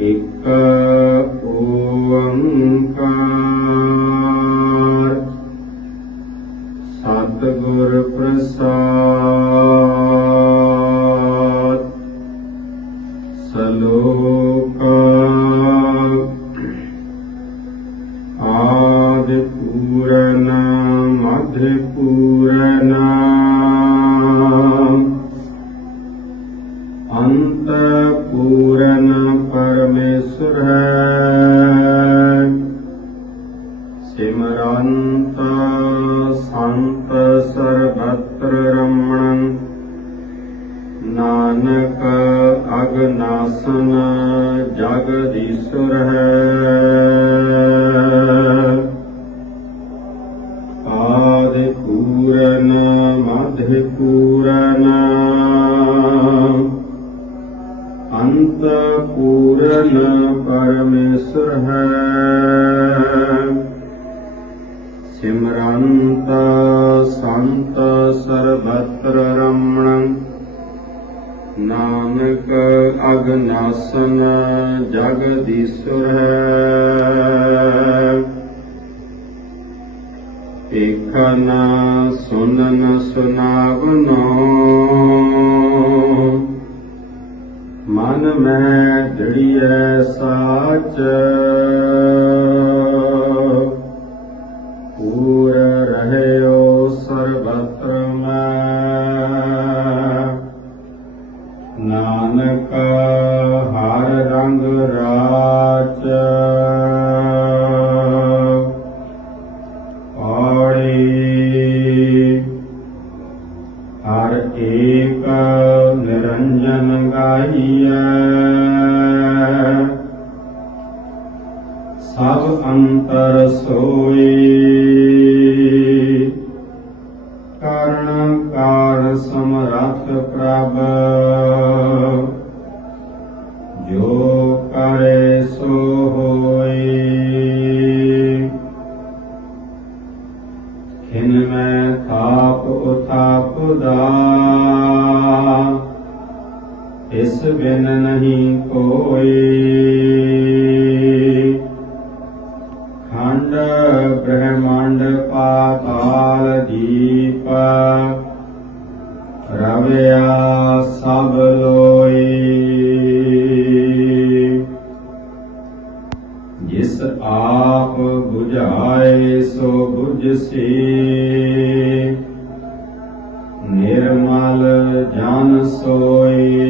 ओंकार सतगुर प्रसाद सलोक आदि पूरण मध्य पूरण अंत पूर्ण ਪੂਰਨ ਪਰਮੇਸ਼ਰ ਹੈ ਸਿਮਰੰਤ ਸੰਤ ਸਰਬਤਰ ਰਮਣੰ ਨਾਨਕ ਅਗਨਾਸਨ ਜਗਦੀਸ਼ਵਰ ਹੈ ਆਦਿ ਪੂਰਨ ਮਧ ਪੂਰਨ ਪੂਰਨ ਪਰਮੇਸ਼ਰ ਹੈ। ਸਿਮਰੰਤ ਸੰਤ ਸਰਬਤਰ ਰਮਣ ਨਾਨਕ ਅਗਨਾਸਨ ਜਗਦੀਸ਼ਵਰ ਹੈ। ਏਖਨ ਸੁਨਨ ਸੁਨਾਵਨੋ ਨਾਨਕ ਹਰ ਰੰਗ ਰਾਚ ਔੜੀ ਹਰ ਏਕ ਨਿਰੰਜਨ ਗਾਈਐ। ਸਭ ਅੰਤਰ ਸੋਈ ਕਰਨ ਕਾਰ ਸਮਰੱਥ ਪ੍ਰਭ। ਜੋ ਕਰੇ ਸੋ ਹੋਏ। ਖਿਨ ਮੈਂ ਥਾਪ ਉਥਾਪ ਦਾ। ਇਸ ਬਿਨ ਨਹੀਂ ਕੋਈ ਖੰਡ ਬ੍ਰਹਮੰਡ ਪਾਤਾਲ ਦੀ ਰਵਿਆ ਸਭ ਲੋਈ ਜਿਸ ਆਪ 부ਝਾਏ ਸੋ 부ਝਸੀ ਨਿਰਮਲ ਜਨ ਸੋਈ।